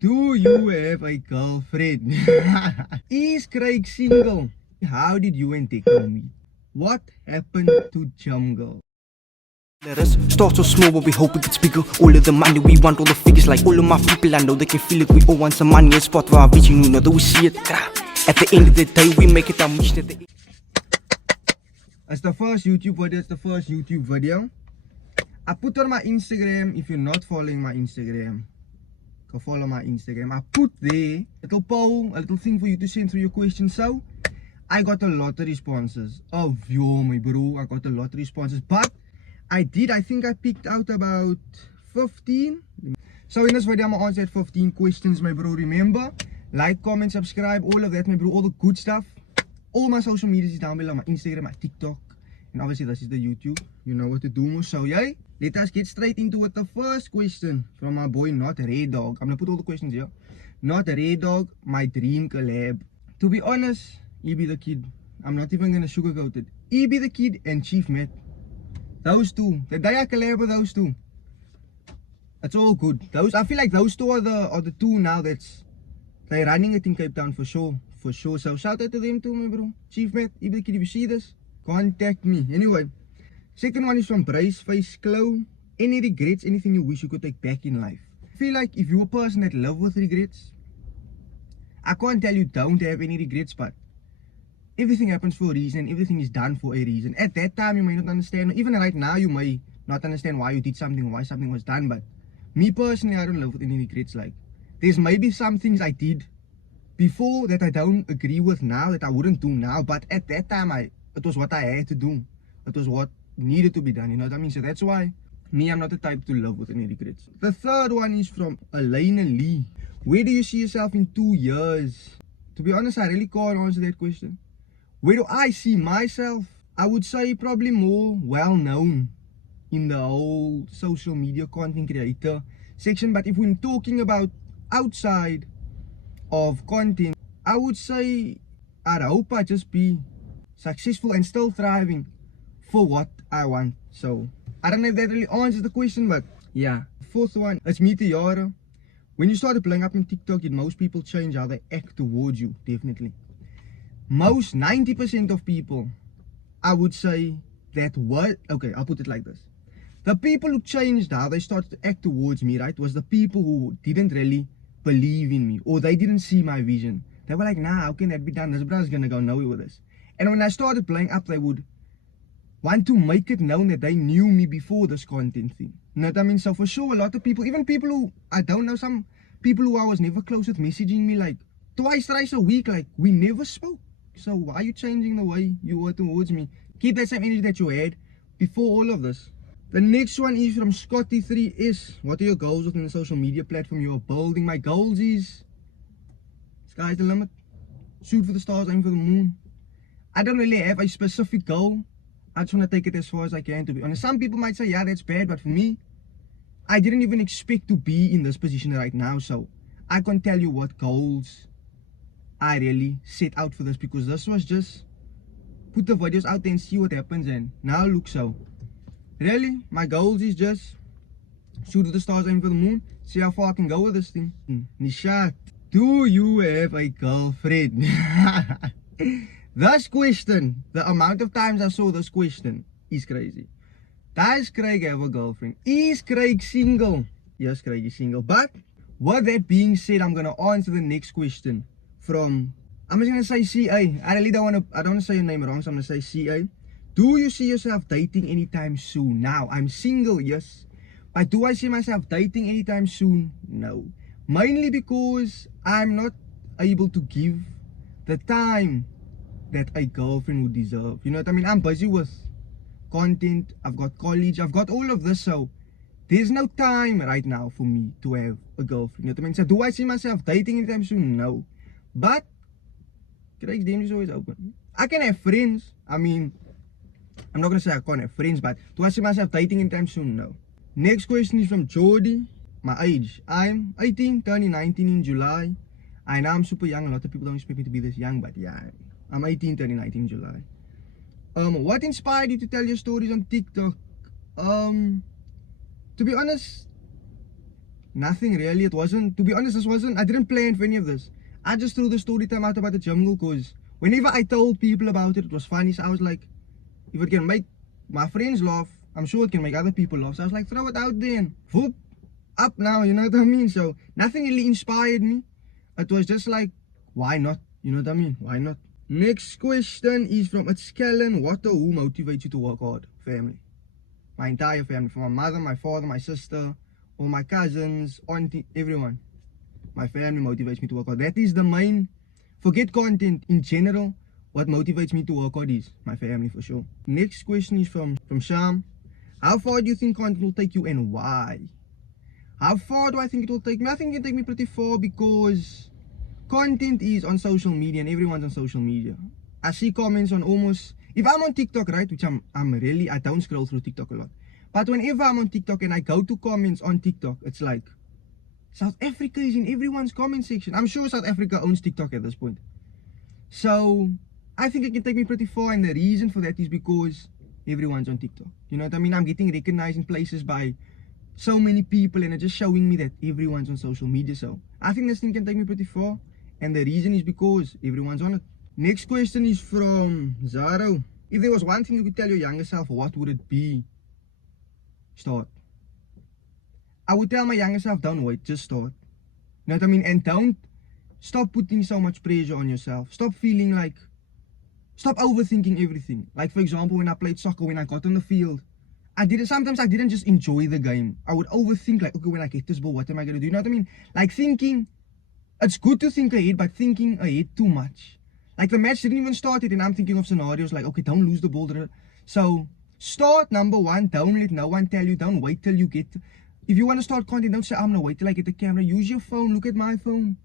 Do you have a girlfriend? Is Craig single? How did you and Deco meet? What happened to Jungle? Let us start so small, but we hope it gets bigger. All of the money we want, all the figures, like all of my people, I know they can feel it. We all want some money, a spot for our vision, we know that we see it. At the end of the day, we make it our mission. It's the first YouTube video. I put on my Instagram. If you're not following my Instagram, go follow my Instagram. I put there a little poll, a little thing for you to send through your questions. So I got a lot of responses. Oh, yo, my bro, I got a lot of responses. But I think I picked out about 15. So in this video, I'm gonna answer 15 questions, my bro. Remember, like, comment, subscribe, all of that, my bro, all the good stuff. All my social media is down below, my Instagram, my TikTok, and obviously this is the YouTube. You know what to do. So yeah, let us get straight into it. The first question from my boy Not Red Dog. I'm gonna put all the questions here. Not Red Dog, my dream collab. To be honest, he be the kid. I'm not even gonna sugarcoat it. He be the kid and Chief Matt. Those two. The day I collab with those two, it's all good. I feel like those two are the two now they're running it in Cape Town for sure. For sure. So shout out to them too, my bro. Chief Matt, if the kid, if you see this, contact me. Anyway, second one is from Bryce Face Clow. Any regrets, anything you wish you could take back in life? I feel like if you're a person that lives with regrets, I can't tell you don't have any regrets, but everything happens for a reason, everything is done for a reason. At that time you may not understand, even right now you may not understand why you did something, why something was done, but me personally, I don't live with any regrets. Like, there's maybe some things I did before that I don't agree with now, that I wouldn't do now, but at that time it was what I had to do. It was what needed to be done, you know what I mean? So that's why me, I'm not the type to live with any regrets. The third one is from Elena Lee. Where do you see yourself in 2 years? To be honest, I really can't answer that question. Where do I see myself? I would say probably more well known in the whole social media content creator section, but if we're talking about outside of content, I would say I'd hope I just be successful and still thriving for what I want. So I don't know if that really answers the question, but yeah. Fourth one, it's Meteora. When you started blowing up on TikTok, did most people change how they act towards you? Definitely. Most 90% of people, I would say that okay, I'll put it like this. The people who changed how they started to act towards me, right, was the people who didn't really believe in me, or they didn't see my vision. They were like, nah, how can that be done? This brother's gonna go nowhere with this. And when I started blowing up, they would want to make it known that they knew me before this content thing. You know what I mean? So for sure, a lot of people, even people who I don't know, some people who I was never close with, messaging me like twice, thrice a week, like we never spoke. So why are you changing the way you were towards me? Keep that same energy that you had before all of this. The next one is from Scotty3S. What are your goals within the social media platform you are building? My goals is sky's the limit. Shoot for the stars, aim for the moon. I don't really have a specific goal. I just want to take it as far as I can, to be honest. Some people might say, yeah, that's bad, but for me, I didn't even expect to be in this position right now. So I can't tell you what goals I really set out for this, because this was just put the videos out there and see what happens, and now look. So really, my goals is just shoot at the stars, aim for the moon, see how far I can go with this thing. Nishat, do you have a girlfriend? This question, the amount of times I saw this question is crazy. Does Craig have a girlfriend? Is Craig single? Yes, Craig is single. But with that being said, I'm gonna answer the next question from, I'm just gonna say CA. I don't want to say your name wrong, so I'm gonna say CA. Do you see yourself dating anytime soon? Now, I'm single, yes. But do I see myself dating anytime soon? No. Mainly because I'm not able to give the time that a girlfriend would deserve. You know what I mean? I'm busy with content, I've got college, I've got all of this, so there's no time right now for me to have a girlfriend. You know what I mean? So do I see myself dating anytime soon? No. But Craig's DM is always open. I can have friends. I mean, I'm not gonna say I can't have friends, but do I see myself dating anytime soon? No. Next question is from Jordy. My age, I'm 18, turning 19 in July. I know I'm super young. A lot of people don't expect me to be this young, but yeah, I'm 18, turning 19 in July. What inspired you to tell your stories on TikTok? To be honest, Nothing really. It wasn't, to be honest, I didn't plan for any of this. I just threw the story time out about the jungle because whenever I told people about it, it was funny. So I was like, if it can make my friends laugh, I'm sure it can make other people laugh. So I was like, throw it out there and whoop, up now, you know what I mean? So nothing really inspired me. It was just like, why not? You know what I mean? Why not? Next question is from Kellen. What or who motivates you to work hard? Family. My entire family. From my mother, my father, my sister, all my cousins, auntie, everyone. My family motivates me to work hard. That is the main. Forget content in general. What motivates me to work hard is my family for sure. Next question is from Sham. How far do you think content will take you and why? How far do I think it will take me? I think it will take me pretty far because content is on social media and everyone's on social media. I see comments on almost, if I'm on TikTok, right, which I don't scroll through TikTok a lot. But whenever I'm on TikTok and I go to comments on TikTok, it's like, South Africa is in everyone's comment section. I'm sure South Africa owns TikTok at this point. So I think it can take me pretty far, and the reason for that is because everyone's on TikTok. You know what I mean? I'm getting recognized in places by so many people, and it's just showing me that everyone's on social media. So I think this thing can take me pretty far, and the reason is because everyone's on it. Next question is from Zaro. If there was one thing you could tell your younger self, what would it be? Start. I would tell my younger self, don't wait, just start. You know what I mean? And don't stop putting so much pressure on yourself. Stop feeling like, stop overthinking everything. Like for example, when I played soccer, when I got on the field, sometimes I didn't just enjoy the game. I would overthink like, okay, when I get this ball, what am I going to do? You know what I mean? Like thinking, it's good to think ahead, but thinking ahead too much. Like the match didn't even start yet and I'm thinking of scenarios like, okay, don't lose the ball. So start, number one, don't let no one tell you, don't wait till you get, if you want to start content, don't say, I'm going to wait till I get the camera. Use your phone, look at my phone.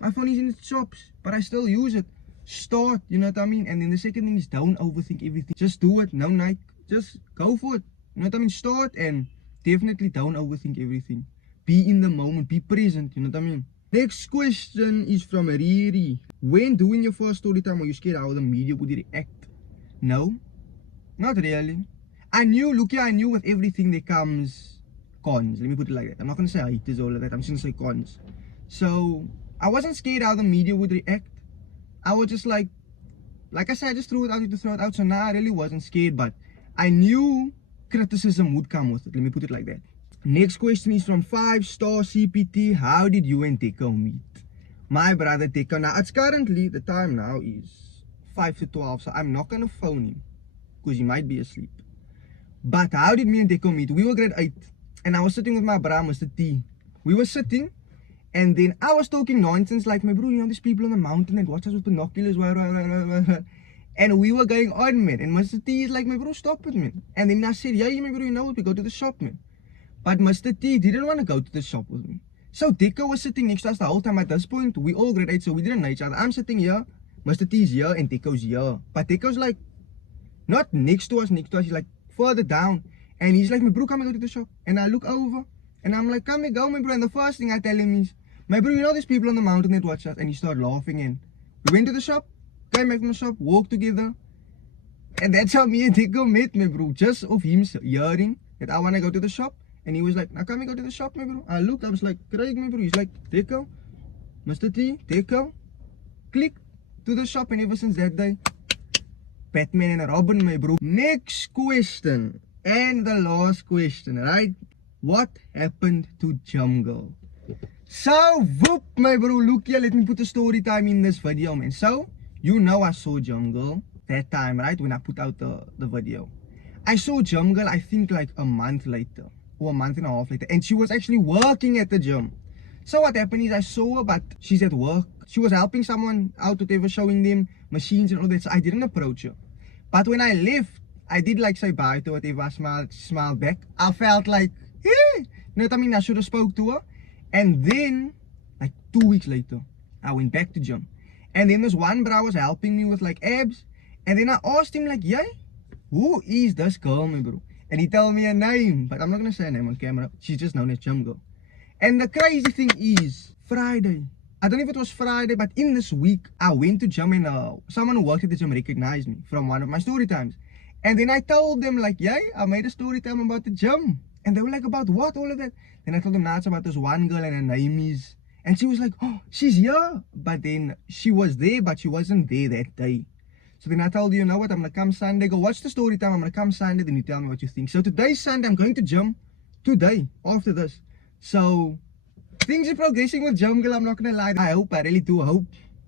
My phone is in the shops, but I still use it. Start, you know what I mean? And then the second thing is don't overthink everything. Just do it, no night, just go for it. You know what I mean? Start and definitely don't overthink everything. Be in the moment, be present, you know what I mean? Next question is from Riri. When doing your first story time, were you scared how the media would react? No, not really. I knew with everything there comes cons. Let me put it like that. I'm not going to say haters or all of that. I'm just going to say cons. So I wasn't scared how the media would react. I was just like I said, I just threw it out to throw it out. So now I really wasn't scared, but I knew criticism would come with it. Let me put it like that. Next question is from 5-star CPT. How did you and Deco meet? My brother Deco. Now it's currently, the time now is 5 to 12. So I'm not going to phone him because he might be asleep. But how did me and Deco meet? We were grade 8 and I was sitting with my brother, Mr. T. We were sitting. And then I was talking nonsense like, my bro, you know these people on the mountain and watch us with binoculars, and we were going on, man. And Mr. T is like, my bro, stop it, man. And then I said, yeah, my bro, you know what, we go to the shop, man. But Mr. T didn't want to go to the shop with me. So Deco was sitting next to us the whole time. At this point, we all grade 8, so we didn't know each other. I'm sitting here, Mr. T's here, and Deco's here. But Deco's like, not next to us, he's like further down. And he's like, my bro, come and go to the shop. And I look over, and I'm like, come and go, my bro. And the first thing I tell him is, my bro, you know these people on the mountain that watch us? And he started laughing, and we went to the shop, came back from the shop, walked together. And that's how me and Deco met, my bro. Just of him hearing that I want to go to the shop. And he was like, now can we go to the shop, my bro? I looked, I was like, Craig, my bro. He's like, Deco, Mr. T, Deco. Click to the shop, and ever since that day, Batman and Robin, my bro. Next question, and the last question, right? What happened to Jungle? So, whoop, my bro, look here, let me put the story time in this video, man. So, you know I saw Jungle that time, right, when I put out the video. I saw Jungle, I think like a month later, or a month and a half later, and she was actually working at the gym. So what happened is I saw her, but she's at work. She was helping someone out, whatever, showing them machines and all that, so I didn't approach her. But when I left, I did like say bye to whatever, I smiled back. I felt like, hey, you know what I mean, I should have spoke to her. And then, like 2 weeks later, I went back to gym. And then this one bro was helping me with like abs. And then I asked him like, yeah, who is this girl, my bro? And he told me a name, but I'm not going to say her name on camera. She's just known as Gym Girl. And the crazy thing is, Friday, I don't know if it was Friday, but in this week, I went to gym and someone who worked at the gym recognized me from one of my story times. And then I told them like, yeah, I made a story time about the gym. And they were like, about what, all of that? Then I told him Nats about this one girl and her name is, and she was like, oh, she's here. But then she was there, but she wasn't there that day. So then I told you know what, I'm gonna come Sunday. Go watch the story time. I'm gonna come Sunday, then you tell me what you think. So today's Sunday, I'm going to gym today after this. So things are progressing with gym, girl. I'm not gonna lie. I really do hope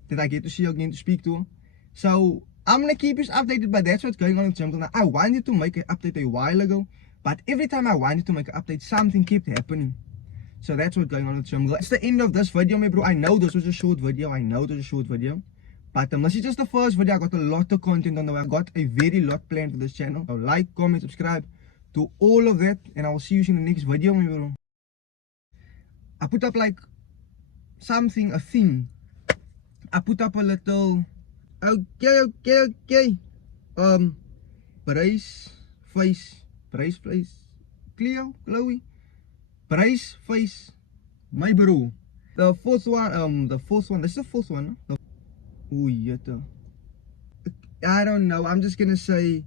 that I get to see you again, to speak to her. So I'm gonna keep you updated, but that's what's going on with gym. Now I wanted to make an update a while ago, but every time I wanted to make an update, something kept happening. So that's what's going on with gym. It's the end of this video, my bro. I know this was a short video. But this is just the first video. I got a lot of content on the way. I got a very lot planned for this channel. So like, comment, subscribe, do all of that, and I will see you in the next video, my bro. I put up like something, a thing. I put up a little, okay. Brace face, Cleo, Chloe, brace face, my bro. The fourth one, this is the fourth one. Huh? I don't know. I'm just gonna say